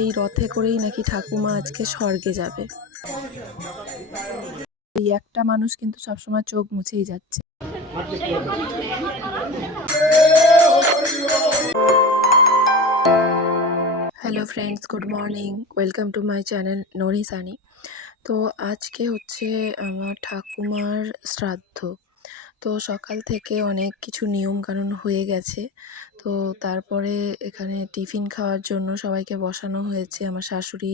এই রথে করেই নাকি ঠাকুমা আজকে স্বর্গে যাবে। এই একটা মানুষ কিন্তু সবসময় চোখ মুছেই যাচ্ছে। Hello friends, good morning, welcome to my channel ননি সানি। তো আজকে হচ্ছে আমার ঠাকুমার শ্রাদ্ধ। তো সকাল থেকে অনেক কিছু নিয়মকানুন হয়ে গেছে। তো তারপরে এখানে টিফিন খাওয়ার জন্য সবাইকে বসানো হয়েছে। আমার শাশুড়ি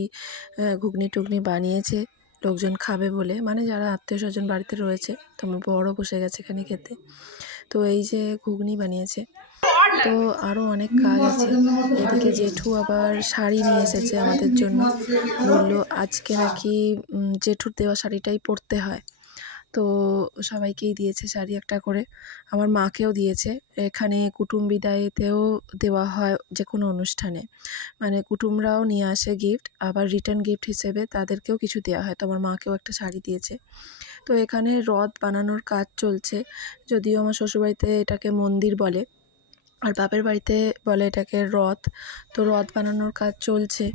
ঘুগনি টুগনি বানিয়েছে লোকজন খাবে বলে, মানে যারা আত্মীয় স্বজন বাড়িতে রয়েছে। তো আমার বড়ও বসে গেছে এখানে খেতে। তো এই যে ঘুগনি বানিয়েছে, তো আরও অনেক কাজ আছে। এদিকে জেঠু আবার শাড়ি নিয়ে এসেছে আমাদের জন্য। বললো আজকে নাকি জেঠুর দেওয়া শাড়িটাই পরতে হয়। তো সবাইকেই দিয়েছে শাড়ি একটা করে, আমার মাকেও দিয়েছে। এখানে কুটুম বিদায়তেও দেওয়া হয় যে কোনো অনুষ্ঠানে, মানে কুটুমরাও নিয়ে আসে গিফট, আবার রিটার্ন গিফট হিসেবে তাদেরকেও কিছু দেওয়া হয়। তো আমার মাকেও একটা শাড়ি দিয়েছে। তো এখানে রথ বানানোর কাজ চলছে, যদিও আমার শ্বশুরবাড়িতে এটাকে মন্দির বলে আর বাপের বাড়িতে বলে এটাকে রথ। তো রথ বানানোর কাজ চলছে।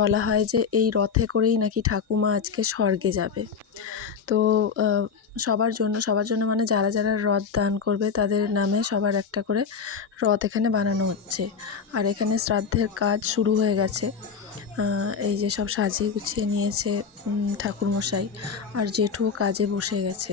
বলা হয় যে এই রথে করেই নাকি ঠাকুমা আজকে স্বর্গে যাবে। তো সবার জন্য মানে যারা যারা রথ দান করবে তাদের নামে সবার একটা করে রথ এখানে বানানো হচ্ছে। আর এখানে শ্রাদ্ধের কাজ শুরু হয়ে গেছে। এই যে সব সাজিয়ে গুছিয়ে নিয়েছে ঠাকুরমশাই, আর জেঠুও কাজে বসে গেছে।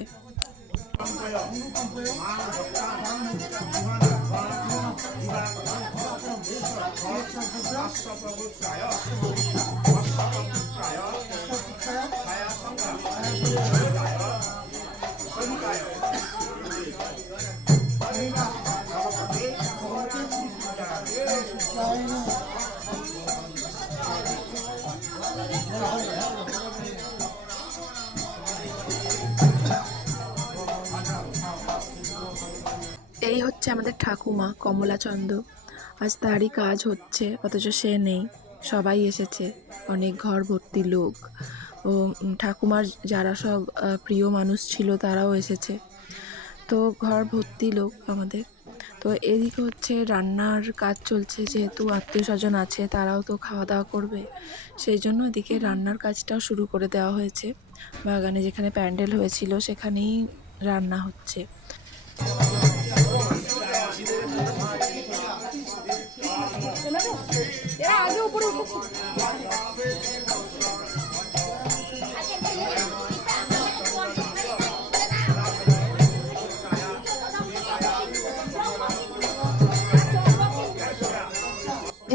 এই হচ্ছে আমাদের ঠাকুমা কমলাচন্দ্র। আজ তারই কাজ হচ্ছে, অথচ সে নেই। সবাই এসেছে, অনেক ঘর ভর্তি লোক। ও ঠাকুমার যারা সব প্রিয় মানুষ ছিল তারাও এসেছে। তো ঘর ভর্তি লোক আমাদের। তো এদিকে হচ্ছে রান্নার কাজ চলছে, যেহেতু আত্মীয় স্বজন আছে তারাও তো খাওয়া দাওয়া করবে, সেই জন্য এদিকে রান্নার কাজটাও শুরু করে দেওয়া হয়েছে। বাগানে যেখানে প্যান্ডেল হয়েছিল সেখানেই রান্না হচ্ছে।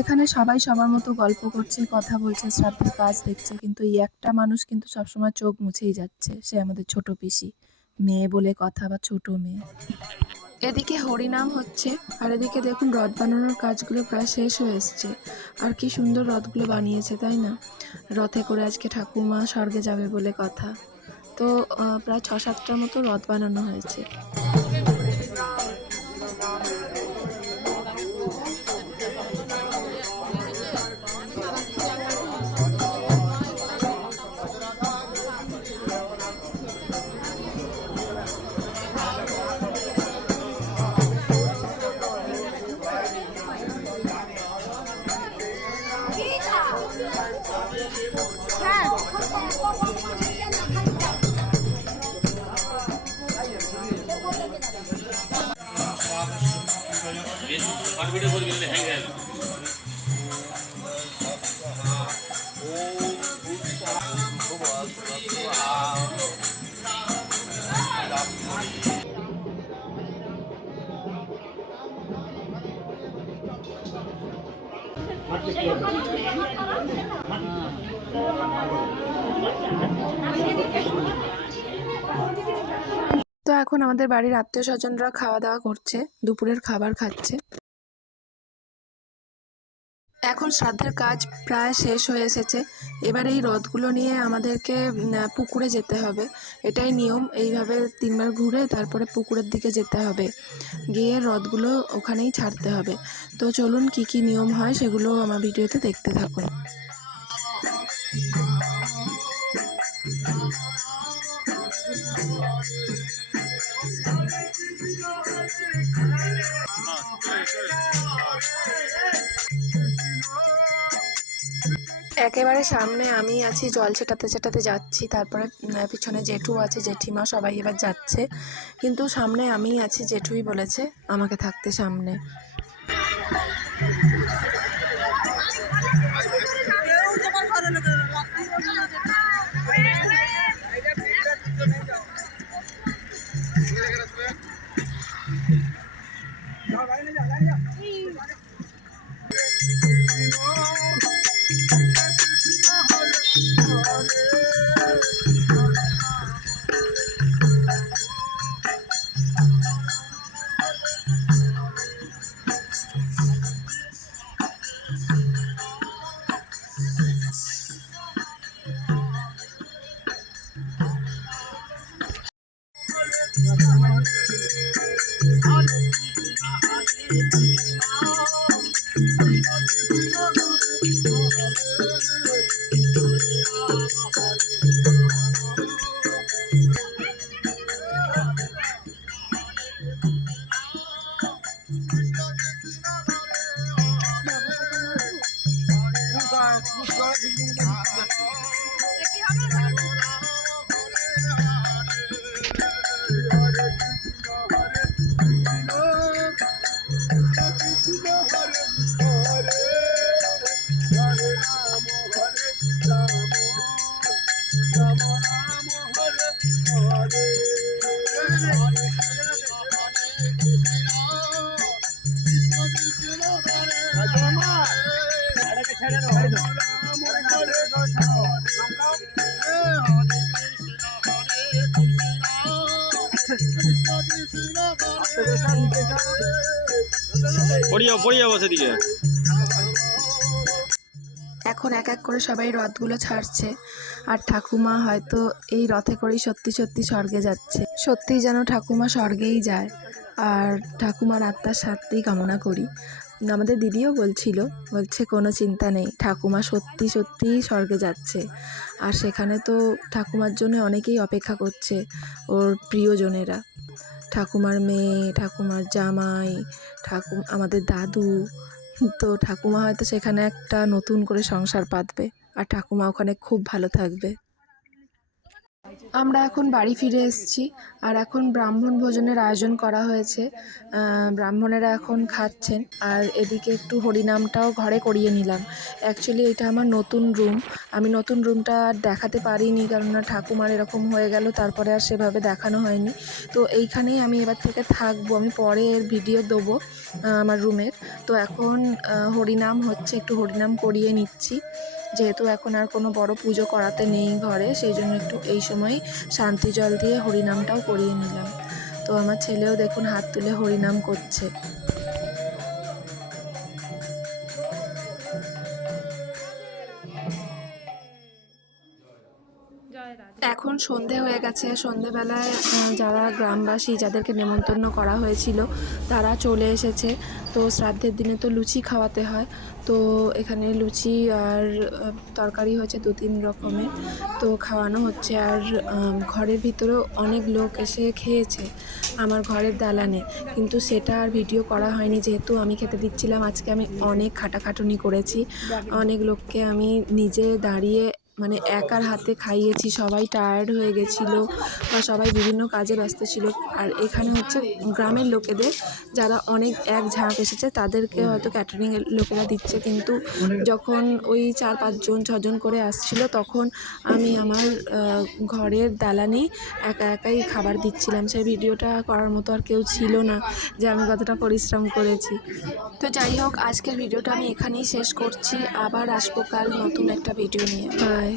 এখানে সবাই সবার মতো গল্প করছে, কথা বলছে, শ্রাদ্ধের কাজ দেখছে, কিন্তু এই একটা মানুষ কিন্তু সবসময় চোখ মুছেই যাচ্ছে। সে আমাদের ছোট পিসি, মেয়ে বলে কথা, বা ছোট মেয়ে। এদিকে হরিনাম হচ্ছে, আর এদিকে দেখুন রথ বানানোর কাজগুলো প্রায় শেষ হয়ে এসছে। আর কি সুন্দর রথগুলো বানিয়েছে, তাই না? রথে করে আজকে ঠাকুমা স্বর্গে যাবে বলে কথা। তো প্রায় ৬-৭টার মতো রথ বানানো হয়েছে। তো এখন আমাদের বাড়ির আত্মীয় স্বজনরা খাওয়া দাওয়া করছে, দুপুরের খাবার খাচ্ছে। এখন শ্রাদ্ধের কাজ প্রায় শেষ হয়ে এসেছে। এবার এই রথগুলো নিয়ে আমাদেরকে পুকুরে যেতে হবে, এটাই নিয়ম। এইভাবে 3বার ঘুরে তারপরে পুকুরের দিকে যেতে হবে, গিয়ে রথগুলো ওখানেই ছাড়তে হবে। তো চলুন কি কি নিয়ম হয় সেগুলো আমার ভিডিওতে দেখতে থাকুন। একেবারে সামনে আমি আছি, জল ছেটাতে ছেটাতে যাচ্ছি, তারপরে পিছনে জেঠু আছে, জেঠিমা, সবাই এবার যাচ্ছে, কিন্তু সামনে আমিই আছি। জেঠুই বলেছে আমাকে থাকতে সামনে। পড়িয়া বসে দিকে। এখন এক এক করে সবাই রথগুলো ছাড়ছে, আর ঠাকুমা হয়তো এই রথে করেই সত্যি সত্যি স্বর্গে যাচ্ছে। সত্যিই যেন ঠাকুমা স্বর্গেই যায়, আর ঠাকুমার আত্মার শান্তি কামনা করি। আমাদের দিদিও বলছে কোনো চিন্তা নেই, ঠাকুমা সত্যি সত্যিই স্বর্গে যাচ্ছে। আর সেখানে তো ঠাকুমার জন্য অনেকেই অপেক্ষা করছে, ওর প্রিয়জনেরা, ঠাকুমার মেয়ে, ঠাকুমার জামাই, আমাদের দাদু। তো ঠাকুমা হয়তো সেখানে একটা নতুন করে সংসার পাতবে, আর ঠাকুমা ওখানে খুব ভালো থাকবে। আমরা এখন বাড়ি ফিরে এসেছি, আর এখন ব্রাহ্মণ ভোজনের আয়োজন করা হয়েছে। ব্রাহ্মণেরা এখন খাচ্ছেন, আর এদিকে একটু হরিনামটাও ঘরে করিয়ে নিলাম। অ্যাকচুয়ালি এটা আমার নতুন রুম, আমি নতুন রুমটা আর দেখাতে পারিনি, কেননা ঠাকুমার এরকম হয়ে গেল, তারপরে আর সেভাবে দেখানো হয়নি। তো এইখানেই আমি এবার থেকে থাকবো, আমি পরে এর ভিডিও দেবো আমার রুমের। তো এখন হরিনাম হচ্ছে, একটু হরিনাম করিয়ে নিচ্ছি, যেহেতু এখন আর কোনো বড় পুজো করাতে নেই ঘরে, সেই জন্য একটু এই সময় শান্তি জল দিয়ে হরিনামটাও করিয়ে নিলাম। তো আমার ছেলেও দেখুন হাত তুলে হরিনাম করছে। এখন সন্ধে হয়ে গেছে, সন্ধেবেলায় যারা গ্রামবাসী, যাদেরকে নেমন্তন্ন করা হয়েছিল, তারা চলে এসেছে। তো শ্রাদ্ধের দিনে তো লুচি খাওয়াতে হয়, তো এখানে লুচি আর তরকারি হচ্ছে 2-3 রকমের, তো খাওয়ানো হচ্ছে। আর ঘরের ভিতরেও অনেক লোক এসে খেয়েছে আমার ঘরের দালানে, কিন্তু সেটা আর ভিডিও করা হয়নি, যেহেতু আমি খেতে দিচ্ছিলাম। আজকে আমি অনেক খাটাখাটুনি করেছি, অনেক লোককে আমি নিজে দাঁড়িয়ে মানে একার হাতে খাইয়েছি। সবাই টায়ার্ড হয়ে গেছিলো বা সবাই বিভিন্ন কাজে ব্যস্ত ছিল। আর এখানে হচ্ছে গ্রামের লোকেদের, যারা অনেক এক ঝাঁক এসেছে, তাদেরকে হয়তো ক্যাটারিংয়ের লোকেরা দিচ্ছে, কিন্তু যখন ওই 4-5 জন 6 জন করে আসছিলো, তখন আমি আমার ঘরের দালানেই একা একাই খাবার দিচ্ছিলাম। সেই ভিডিওটা করার মতো আর কেউ ছিল না, যে আমি কতটা পরিশ্রম করেছি। তো যাই হোক, আজকের ভিডিওটা আমি এখানেই শেষ করছি। আবার আসবো কাল নতুন একটা ভিডিও নিয়ে। বাই।